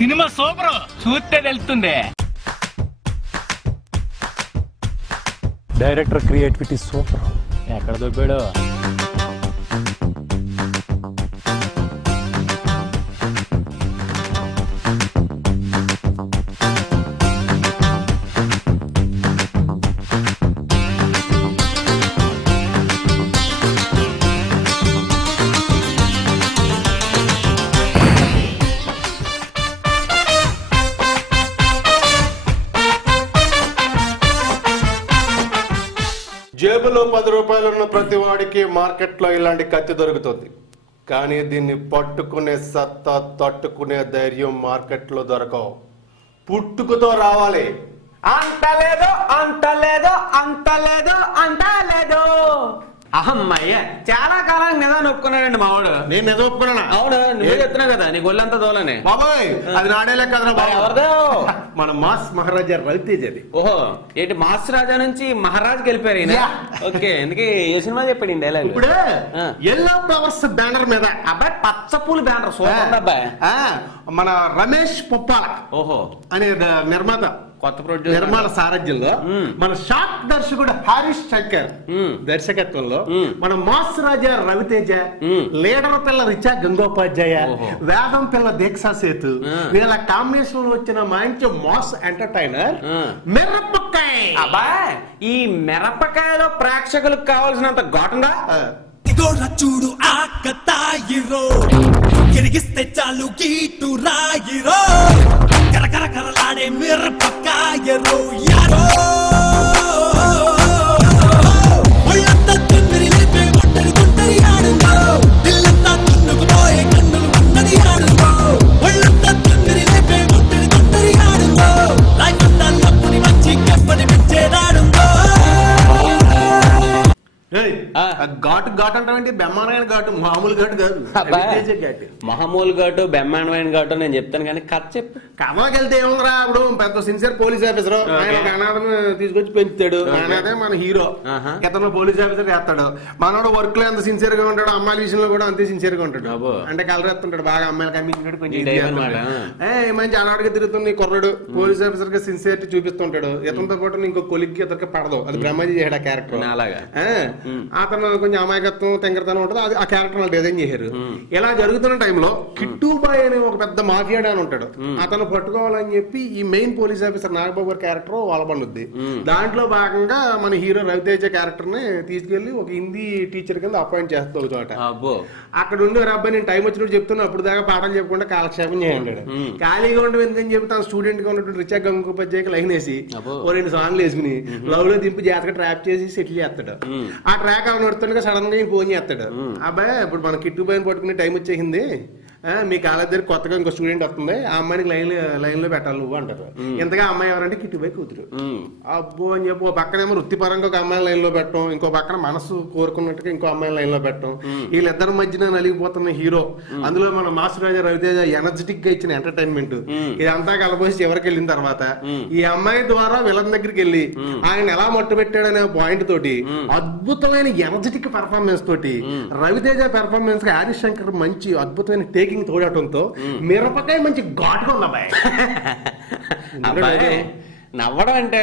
Cinema super, చూస్తే తెలుస్తుంది. Director creativity super. ఎక్కడ దొబ్బాడు? జేబులో 10 రూపాయలున్న ప్రతి వాడికి మార్కెట్లో ఇలాంటి కత్తి దొరుకుతుంది. కానీ దీన్ని పట్టుకునే సత్తా, తట్టుకునే ధైర్యం మార్కెట్లో దొరకవు. పుట్టుకతో రావాలి. అంటలేదు అంటలేదు అంటలేదు అంటలేదు. అహమ్మయ్య, చాలా కాలం నిజాన్ని ఒప్పుకున్నాడండి మావాడు. నేను నిజం ఒప్పుకున్నా. అవును, నువ్వే చెప్తున్నావు కదా నీ గొల్లంతా దోలని. బాబాయ్ అది నాడేలే కదరా. ఎవరిదో? మన మాస్ మహారాజా రవితేజ్ అది. ఓహో, ఏంటి మాస్ రాజా నుంచి మహారాజ్ వెళ్ళిపోయారు ఈయన? ఓకే, ఎందుకు ఏ సినిమా చెప్పాడు డైలాగ్? ఇప్పుడే ఎల్లో ఫ్లవర్స్ బ్యానర్ మీద అబ్బాయి పచ్చపూలు బ్యానర్ సూపర్ అబ్బాయి. మన రమేష్ పొప్పాల ఓహో అనే నిర్మాత, కొత్త ప్రొడ్యూసర్, నిర్మాణ సారథ్యంలో మన షార్ట్ దర్శకుడు హారీష్ శంకర్ దర్శకత్వంలో మన మాస్ రాజా రవితేజ, లీడర్ పిల్ల రిచా గంగోపాధ్యాయ, వేదం పిల్ల దీక్షా సేతు వీళ్ళ కాంబినేషన్ లో వచ్చిన మంచి మాస్ ఎంటర్టైనర్ మిరపకాయ. అబ్బాయి ఈ మిరపకాయలో ప్రేక్షకులకు కావాల్సినంత ఘాటుగా చూడు ఆకతాయిరో గిరిగిస్తే చాలు గీటు రాయిరో కరకర కరలాడే మిరపకాయరో యారో ఒళ్ళంతా తిమ్మిరి లేపే ఒంటరి గుంటరి ఆడుందో ఇల్లంతా తున్నుకుపోయే కన్నులు ఉన్నది ఆడుందో ఒళ్ళంతా తిమ్మిరి లేపే ఒంటరి గుంటరి ఆడుందో లైఫ్ అంతా లప్పుని వచ్చి కప్పని పెంచేదాడుందో. ఘాటు ఘాటు అంటే బెమ్మానమైన ఘాటు, మామూలు ఘాటు కాదు. మహామూలు ఘాటు, బెమ్మాండమైన ఘాటు నేను చెప్తాను కానీ కథ చెప్పు. కథకి వెళ్తే ఏముందిరా, ఇప్పుడు పెద్ద సిన్సియర్ పోలీస్ ఆఫీసర్ ఆయన అనాథను తీసుకొచ్చి పెంచుతాడు. అనాథే మన హీరో, ఇతను పోలీస్ ఆఫీసర్ చేస్తాడు. మనోడు వర్క్ లో ఎంత సిన్సియర్ గా ఉంటాడు, అమ్మాయిల విషయంలో కూడా అంతే సిన్సియర్ గా ఉంటాడు. అంటే కలర్ ఎత్తుంటాడు బాగా, అమ్మాయిలు కనిపించినట్టు కొంచెం మంచి అనాడుగా తిరుగుతుంది కుర్రాడు. పోలీస్ ఆఫీసర్ గా సిన్సియరిటీ చూపిస్తుంటాడు. ఇతనితో పాటు ఇంకో కొలిక్కి ఇతనికి పడదు. అది బ్రహ్మాజీ చేశాడు ఆ క్యారెక్టర్. అలాగా అతను కొంచెం అమాయకత్వం, తెంగరతనం ఉంటుంది. ఆ క్యారెక్టర్ డిజైన్ చేశారు. ఇలా జరుగుతున్న టైంలో కిట్టుబాయ్ అనే ఒక పెద్ద మాఫియాడ్ అని ఉంటాడు. అతను పట్టుకోవాలని చెప్పి ఈ మెయిన్ పోలీస్ ఆఫీసర్ నాగబాబు గారి క్యారెక్టర్ వాళ్ళబడుద్ది. దాంట్లో భాగంగా మన హీరో రవితేజ క్యారెక్టర్ ని తీసుకెళ్లి ఒక హిందీ టీచర్ కింద అపాయింట్ చేస్తూ ఒక చోట. అక్కడ ఉండి అబ్బాయి నేను టైం వచ్చినప్పుడు చెప్తున్నా, అప్పుడు దాకా పాఠాలు చెప్పకుండా కాలక్షేపం చేయండి. ఖాళీగా ఉండడం ఎందుకని చెప్పి తన స్టూడెంట్ గా ఉన్నటువంటి రిచా గంగోపాధ్యాయకి లైన్ వేసి ఓ 2 సాంగ్లు వేసుకుని లవ్ లో దింపి జాతక ట్రాప్ చేసి సెటిల్ చేస్తాడు. ఆ ట్రాక్ అలా నడుతుండగా సడన్ గా ఫోన్ చేస్తాడు. అబ్బాయి ఇప్పుడు మన కిట్టుబాయిని పట్టుకునే టైం వచ్చేసింది, మీ కాలేజ్ దగ్గర కొత్తగా ఇంకో స్టూడెంట్ వస్తుంది, ఆ అమ్మాయికి లైన్ లో పెట్టాలి నువ్వు అంటారు. ఇంతగా అమ్మాయి ఎవరంటే కిట్టుబాయి కూతురు. అబ్బో అని చెప్పి ఓ పక్కనేమో వృత్తిపరంగా ఒక అమ్మాయి లైన్ లో పెట్టడం, ఇంకో పక్కన మనసు కోరుకున్నట్టుగా ఇంకో అమ్మాయి లైన్ లో పెట్టడం. వీళ్ళిద్దరి మధ్యన నలిగిపోతున్న హీరో, అందులో మన మాస్టర్ రాజా రవితేజ ఎనర్జెటిక్ గా ఇచ్చిన ఎంటర్టైన్మెంట్ ఇదంతా కలబోసి చివరికి వెళ్ళిన తర్వాత ఈ అమ్మాయి ద్వారా విలన్ దగ్గరికి వెళ్ళి ఆయన ఎలా మట్టు పెట్టాడనే పాయింట్ తోటి అద్భుతమైన ఎనర్జెటిక్ పెర్ఫార్మెన్స్ తోటి రవితేజ పెర్ఫార్మెన్స్ కి హారీష్ శంకర్ మంచి అద్భుతమైన టేకింగ్ తోడటంతో మిరపకాయ మంచి ఘాటుగా ఉంది అబ్బాయి. నవ్వడం అంటే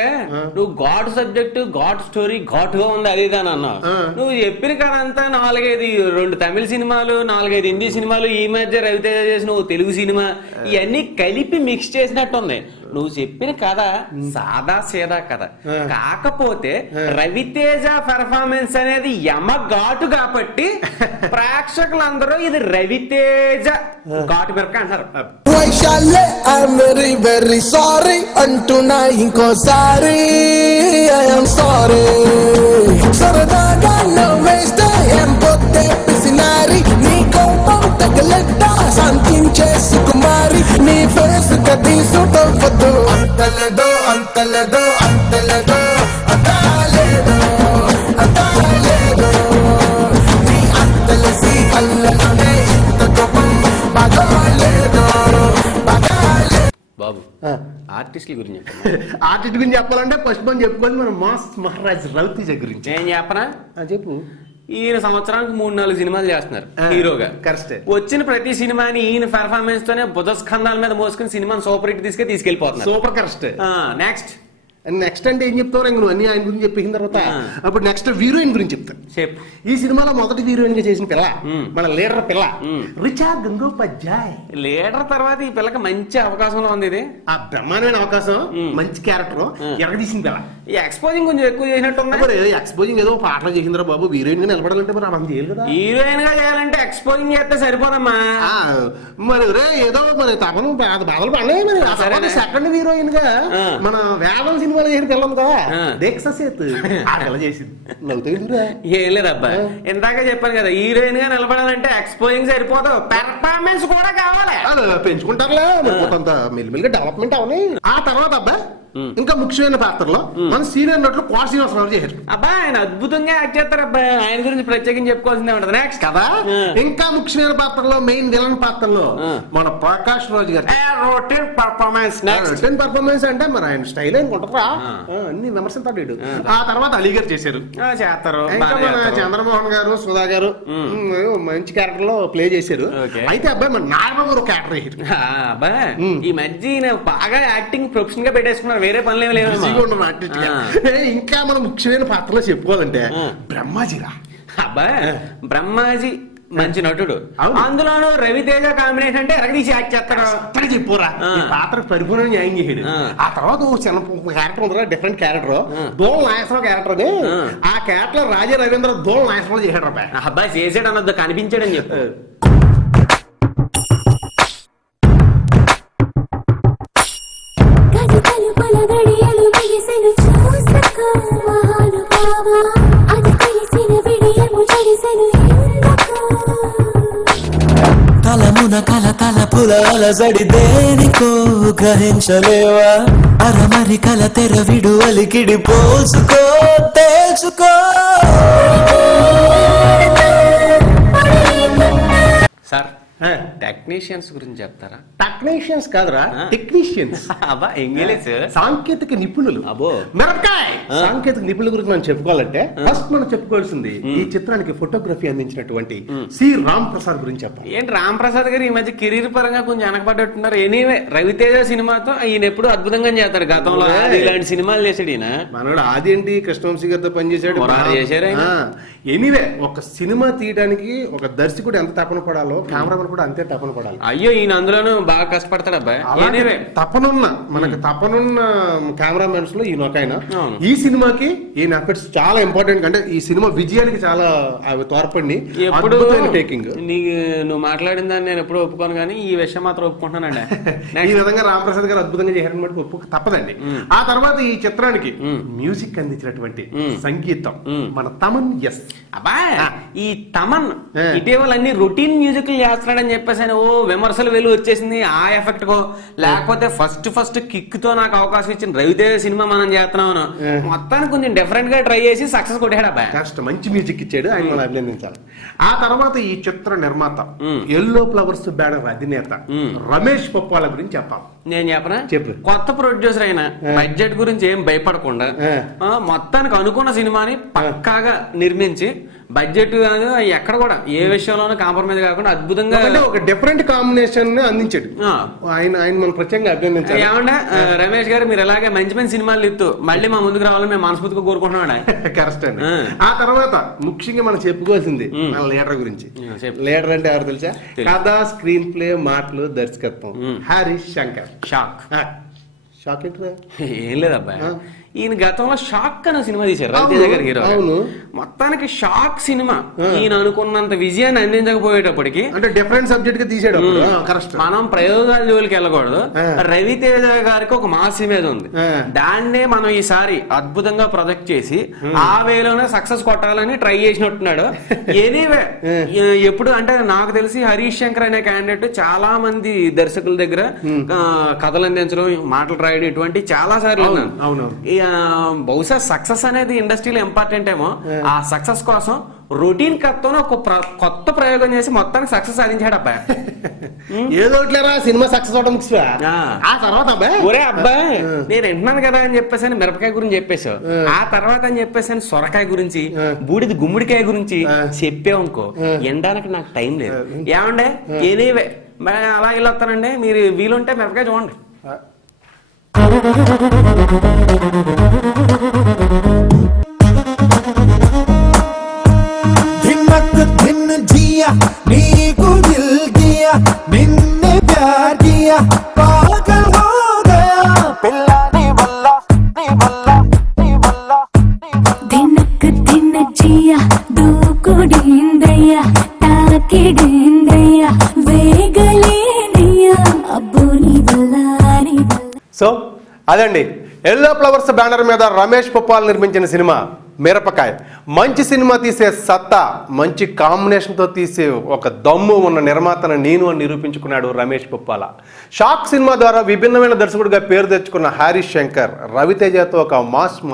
నువ్వు గాడ్ సబ్జెక్ట్, గాడ్ స్టోరీ ఘాటుగా ఉంది అది ఇదని అన్నావు. నువ్వు చెప్పిన కదంతా 4-5 2 తమిళ సినిమాలు, 4-5 హిందీ సినిమాలు, ఈ మధ్య రవితేజ చేసిన ఓ తెలుగు సినిమా, ఇవన్నీ కలిపి మిక్స్ చేసినట్టుంది. నువ్వు చెప్పిన కథ సాదా సీదా కథ, కాకపోతే రవితేజ పెర్ఫార్మెన్స్ అనేది యమ ఘాటు కాబట్టి ప్రేక్షకులందరూ ఇది రవితేజ ఘాటు మిరపకాయ అంటారు. వైశాల్య ఐఎమ్ వెరీ వెరీ సారీ అంటున్నా ఇంకోసారి ఐఎమ్ సారీ. సరదాగా నవ్వేస్తే ఏం పొద్దే పిసినారి, నీ కోపం తగలెట్టా శాంతించే సుకుమారి, నీ ఫేస్ కది సుటవద్దు. అంతలేదో అంతలేదో అంతలేదో అంతలేదో అంతలేదో నీ అంతలేసి అల్లనే ఇంత కోపం బాగాలేదో బాగాలే. బాబు ఆర్టిస్టుల గురించి ఆర్టిస్ట్ గురించి చెప్పాలంటే ఫస్ట్ మనం చెప్పుకోవాలి మన మాస్ మహారాజ్ రవితేజ గురించి. నేను చెప్పనా? చెప్పు. ఈయన సంవత్సరానికి 3-4 సినిమాలు చేస్తున్నారు హీరోగా. కరెక్ట్. వచ్చిన ప్రతి సినిమాని ఈయన పెర్ఫార్మెన్స్ తోనే భుజస్కంధాల మీద మోసుకుని సినిమాని సూపర్ హిట్ తీసుకెళ్లిపోతున్నారు. Super correct. నెక్స్ట్ అంటే ఏం చెప్తావు నువ్వు అన్ని ఆయన గురించి చెప్పిన తర్వాత అప్పుడు నెక్స్ట్ హీరోయిన్ గురించి చెప్తాను. ఈ సినిమాలో మొదటి హీరోయిన్ గా చేసిన పిల్ల మన లీడర్ పిల్ల రిచా గంగోపాధ్యాయ్. లీడర్ తర్వాత ఈ పిల్లకి మంచి అవకాశంలో ఉంది. ఇది ఆ బ్రహ్మాండమైన అవకాశం, మంచి క్యారెక్టర్, ఎరగదీసిన పిల్ల. ఈ ఎక్స్పోజింగ్ కొంచెం ఎక్కువ చేసినట్టు. ఎక్స్పోజింగ్ ఏదో పాటలు చేసిందిరా బాబు, హీరోయిన్ గా నిలబడాలంటే మరి మనం చేయాలి కదా. హీరోయిన్ గా చేయాలంటే ఎక్స్పోజింగ్ చేస్తే సరిపోదమ్మా. మరి రే ఏదో మరి తపను బాధలు పడలే మరి. సెకండ్ హీరోయిన్ గా మన వేదం సినిమాలో చేసిన పిల్ల ఉంది కదా, దీక్షసేత్ ఆ పిల్ల చేసింది. ఏం లేదబ్బా, ఇందాక చెప్పాను కదా, హీరోయిన్ గా నిలబడాలంటే ఎక్స్పోజింగ్ సరిపోదు, పెర్ఫార్మెన్స్ కూడా కావాలి. పెంచుకుంటారులే కొంత మెల్లిమెల్లిగా డెవలప్మెంట్ అవని. ఆ తర్వాత అబ్బా ఇంకా ముఖ్యమైన పాత్రలో మన సీనియర్ నటులు కోట శ్రీనివాసరావు చేశారు. అబ్బా ఆయన అద్భుతంగా యాక్ట్ చేస్తారు అబ్బా, ఆయన గురించి ప్రత్యేకించి చెప్పుకోవాల్సిందే ఉంటది. నెక్స్ట్ కదా ఇంకా ముఖ్యమైన పాత్రలో మెయిన్ విలన్ పాత్రలో మన ప్రకాష్ రాజ్ గారు రొటీన్ పర్ఫార్మెన్స్ అంటే మరి ఆయన స్టైల్ ఏం ఉంటుందా, అన్ని విమర్శించాడు. ఆ తర్వాత అలీ గారు చేశారు. ఇంకా మన చంద్రమోహన్ గారు, సుధా గారు మంచి క్యారెక్టర్ లో ప్లే చేశారు. అయితే అబ్బాయి మన నాగబాబు గారు క్యారెక్టర్ చేశారు. అబ్బా ఈ మధ్య బాగా యాక్టింగ్ ప్రొఫెషన్ గా పెట్టేసుకున్నారు, వేరే పనులు ఏమి లేవు. ఇంకా మనం ముఖ్యమైన పాత్రలో చెప్పుకోవాలంటే బ్రహ్మాజీరా. అబ్బా బ్రహ్మాజీ మంచి నటుడు, అందులోనూ రవితేజ కాంబినేషన్ అంటే ఎరగదీసి యాక్ట్ చేస్తాడు. చెప్పురా పాత్ర పరిపూర్ణ న్యాయం చేసాడు. ఆ తర్వాత చిన్న క్యారెక్టర్ ఉందా, డిఫరెంట్ క్యారెక్టర్ దోల్ నాగేశ్వరరావు క్యారెక్టర్ అని. ఆ క్యారెక్టర్ రాజా రవీంద్ర దోల్ నాగేశ్వరరావు చేశాడు. అబ్బాయి చేసాడు అన్నది కనిపించాడని చెప్పు. తలమున తలపుల అలజడి దేనికో గ్రహించలేవా, అరమరి కల తెర విడు అలికిడి పోసుకో తెలుసుకో. సార్ టెక్నీషియన్స్ గురించి చెప్తారా? టెక్నీషియన్స్ కాదురా, టెక్నీషియన్స్. అబ్బా ఇంగ్లీష్ సాంకేతిక నిపుణులు. అబ్బో మిరపకాయ్ సాంకేతిక నిపుణుల గురించి మనం చెప్పుకోవాలంటే ఫస్ట్ మనం చెప్పుకోవాల్సింది ఈ చిత్రానికి ఫోటోగ్రఫీ అందించినటువంటి సి రామ్ ప్రసాద్ గురించి చెప్పాలి. ఏంటి రామ్ ప్రసాద్ గారు ఈ మధ్య కెరీర్ పరంగా కొంచెం వెనకబడ్డట్టున్నారు. ఎనీవే రవితేజ సినిమాతో ఈయన ఎప్పుడు అద్భుతంగా చేస్తారు. గతంలో ఇలాంటి సినిమాలు చేశాడు ఈయన. మనోడు ఆది ఏంటి కృష్ణవంశీ గారితో పనిచేశాడు. ఎనీవే ఒక సినిమా తీయడానికి ఒక దర్శకుడు ఎంత తపన పడాలో కెమెరామెన్ కూడా అంతే తపన పడాలి. అయ్యో ఈయన అందులోనూ బాగా కష్టపడతాడు అబ్బాయి. మనకి తపనున్న కెమెరామెన్స్ లో ఈయన ఒక ఆయన. ఈ సినిమాకి ఈయన ఎఫర్ట్స్ చాలా ఇంపార్టెంట్. అంటే ఈ సినిమా విజయానికి చాలా తోడ్పడి ఎప్పుడు టేకింగ్. నువ్వు మాట్లాడిన దాన్ని నేను ఎప్పుడు ఒప్పుకోను కానీ ఈ విషయం మాత్రం ఒప్పుకుంటున్నానండి. ఈ విధంగా రామప్రసాద్ గారు అద్భుతంగా చేశారని బట్టి ఒప్పుకు తప్పదండి. ఆ తర్వాత ఈ చిత్రానికి మ్యూజిక్ అందించినటువంటి సంగీతం మన తమన్. ఎస్ అబ్బా ఈ తమన్ ఇటీవల అన్ని రొటీన్ మ్యూజిక్ చేస్తున్నాడని చెప్పేసి ఓ విమర్శలు వెలు వచ్చేసింది. ఆ ఎఫెక్ట్ కో లేకపోతే ఫస్ట్ కిక్ తో నాకు అవకాశం ఇచ్చిన రవితేజ సినిమా మనం చేస్తున్నాను మొత్తానికి కొంచెం డిఫరెంట్ గా ట్రై చేసి సక్సెస్ కొట్టాడు అబ్బాయి. కష్టం మంచి మ్యూజిక్ ఇచ్చాడు, ఆయన మనం అభినందించాలి. ఆ తర్వాత ఈ చిత్ర నిర్మాత ఎల్లో ఫ్లవర్స్ బ్యానర్ అధినేత రమేష్ పప్పాల గురించి చెప్పాలి. నేను చెప్పనా? చెప్పు. కొత్త ప్రొడ్యూసర్ అయినా బడ్జెట్ గురించి ఏం భయపడకుండా మొత్తానికి అనుకున్న సినిమాని పక్కాగా నిర్మించి బడ్జెట్ ఎక్కడ కూడా ఏ విషయంలోనూ కాంప్రమైజ్ కాకుండా అద్భుతంగా ఒక డిఫరెంట్ కాంబినేషన్ అందించాడు. ఆయన మనం ప్రత్యేకంగా అభినందించాలి. ఏమంటే రమేష్ గారు మీరు ఎలాగే మంచి మంచి సినిమాలు ఇస్తూ మళ్ళీ మా ముందుకు రావాలని మేము మనస్ఫూర్తిగా కోరుకుంటున్నాం. కరెక్ట్ అండి. ఆ తర్వాత ముఖ్యంగా మనం చెప్పుకోవాల్సింది మన లీడర్ గురించి. లీడర్ అంటే ఎవరు తెలుసా? కథ, స్క్రీన్ ప్లే, మాటలు, దర్శకత్వం హరీష్ శంకర్. షాక్ ఏంటి? ఏం లేదు అబ్బాయి, ఈయన గతంలో షాక్ అనే సినిమా తీశారు రవితేజ గారి హీరో. మొత్తానికి షాక్ సినిమా ఈయన అనుకున్నంత విజయాన్ని అందించకపోయేటప్పటికి అంటే డిఫరెంట్ సబ్జెక్ట్ గా తీసాడు. మనం ప్రయోగాల జోలికి వెళ్ళకూడదు. రవితేజ గారికి ఒక మాస్ ఇమేజ్ ఉంది, దాన్నే మనం ఈసారి అద్భుతంగా ప్రొజెక్ట్ చేసి ఆ వేలోనే సక్సెస్ కొట్టాలని ట్రై చేసినట్టున్నాడు. ఎనీవే ఎప్పుడు అంటే నాకు తెలిసి హరీష్ శంకర్ అనే క్యాండిడేట్ చాలా మంది దర్శకుల దగ్గర కథలు అందించడం, మాటలు రాయడం ఇటువంటి చాలా సార్లు బహుశా సక్సెస్ అనేది ఇండస్ట్రీలో ఇంపార్టెంట్ ఏమో. ఆ సక్సెస్ కోసం రొటీన్ కత్తో ఒక కొత్త ప్రయోగం చేసి మొత్తానికి సక్సెస్ సాధించాడు అబ్బాయి. ఏదోట్లేరా సినిమా సక్సెస్ అవడం ఆ తర్వాత అబ్బాయి ఒరే అబ్బాయి నేను వింటున్నాను కదా అని చెప్పేసి మిరపకాయ గురించి చెప్పేశావు. ఆ తర్వాత అని చెప్పేసి సొరకాయ గురించి బూడిది గుమ్మడికాయ గురించి చెప్పావనుకో ఎండడానికి నాకు టైం లేదు. ఏమండే ఎనీవే అలా వెళ్ళొస్తానండి. మీరు వీలుంటే మిరపకాయ చూడండి. నీకు దిల్ దియా నిన్నే ప్యార్ కియా పాగల్ హో గయా పిల్లా నీ వల్ల దినక్ దిన జియా దూకుడిందయ్యా తాకిడిందయ్యా వేగలేదయ్యా అబ్బో నీ వల్ల. సో అదండి ఎల్లో ఫ్లవర్స్ బ్యానర్ మీద రమేష్ పుప్పాల్ నిర్మించిన సినిమా మిరపకాయ. మంచి సినిమా తీసే సత్తా, మంచి కాంబినేషన్తో తీసే ఒక దమ్ము ఉన్న నిర్మాతను నేను అని నిరూపించుకున్నాడు రమేష్ పుప్పాల. షాక్ సినిమా ద్వారా విభిన్నమైన దర్శకుడిగా పేరు తెచ్చుకున్న హారీష్ శంకర్ రవితేజతో ఒక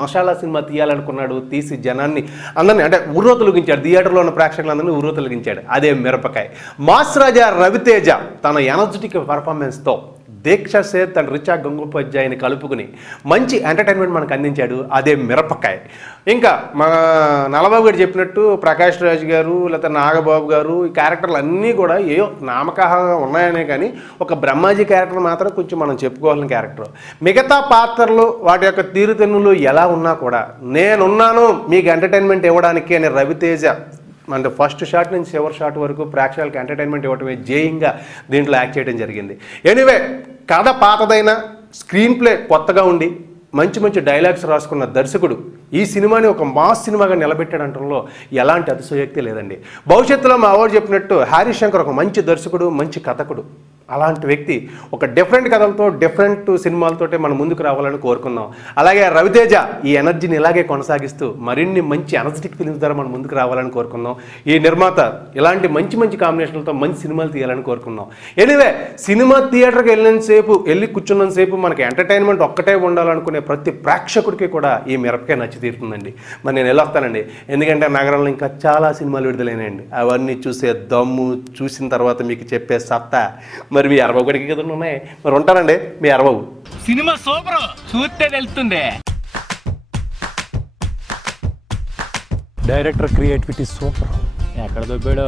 మసాలా సినిమా తీయాలనుకున్నాడు. తీసి జనాన్ని అందరినీ అంటే ఉర్రూతలొగించాడు. థియేటర్లో ఉన్న ప్రేక్షకులందరినీ ఉర్రూతలొగించాడు. అదే మిరపకాయ. మాస్ రాజా రవితేజ తన ఎనర్జెటిక్ పర్ఫార్మెన్స్తో దీక్ష సేత్ తన రిచా గంగోపాధ్యాయుని కలుపుకుని మంచి ఎంటర్టైన్మెంట్ మనకు అందించాడు. అదే మిరపకాయ. ఇంకా మన నలబాబు గారు చెప్పినట్టు ప్రకాష్ రాజ్ గారు లేకపోతే నాగబాబు గారు ఈ క్యారెక్టర్లు అన్నీ కూడా ఏయో నామకాహంగా ఉన్నాయనే కానీ ఒక బ్రహ్మాజీ క్యారెక్టర్ మాత్రం కొంచెం మనం చెప్పుకోవాల్సిన క్యారెక్టర్. మిగతా పాత్రలు వాటి యొక్క తీరుతెన్నులు ఎలా ఉన్నా కూడా నేనున్నాను మీకు ఎంటర్టైన్మెంట్ ఇవ్వడానికి అని రవితేజ అంటే ఫస్ట్ షాట్ నుంచి చివరి షాట్ వరకు ప్రేక్షకులకు ఎంటర్టైన్మెంట్ ఇవ్వటమే జేయంగా దీంట్లో యాక్ట్ చేయడం జరిగింది. ఎనీవే కథ పాతదైన స్క్రీన్ ప్లే కొత్తగా ఉండి మంచి మంచి డైలాగ్స్ రాసుకున్న దర్శకుడు ఈ సినిమాని ఒక మాస్ సినిమాగా నిలబెట్టడంలో ఎలాంటి అతిశయోక్తి లేదండి. భవిష్యత్తులో మా వాడు చెప్పినట్టు హారీష్ శంకర్ ఒక మంచి దర్శకుడు, మంచి కథకుడు. అలాంటి వ్యక్తి ఒక డిఫరెంట్ కథలతో డిఫరెంట్ సినిమాలతోటే మనం ముందుకు రావాలని కోరుకుందాం. అలాగే రవితేజ ఈ ఎనర్జీని ఇలాగే కొనసాగిస్తూ మరిన్ని మంచి ఎనర్జెటిక్ ఫిల్మ్స్ ద్వారా మనం ముందుకు రావాలని కోరుకుందాం. ఈ నిర్మాత ఇలాంటి మంచి మంచి కాంబినేషన్లతో మంచి సినిమాలు తీయాలని కోరుకుందాం. ఎనీవే సినిమా థియేటర్కి వెళ్ళి కూర్చున్నంతసేపు మనకి ఎంటర్టైన్మెంట్ ఒక్కటే ఉండాలనుకునే ప్రతి ప్రేక్షకుడికి కూడా ఈ మిరపకాయ నచ్చి తీరుతుందండి. మరి నేను వెళ్ళొస్తానండి, ఎందుకంటే నగరంలో ఇంకా చాలా సినిమాలు విడుదలైనాయండి. అవన్నీ చూసే దమ్ము, చూసిన తర్వాత మీకు చెప్పే సత్తా మరి మీ అరబాబు గడికి కదా ఉన్నాయి. మరి ఉంటానండి మీ అరబాబు. సినిమా సూపర్ చూస్తే తెలుస్తుంది. Director creativity super. ఎక్కడ దొబ్బాడు.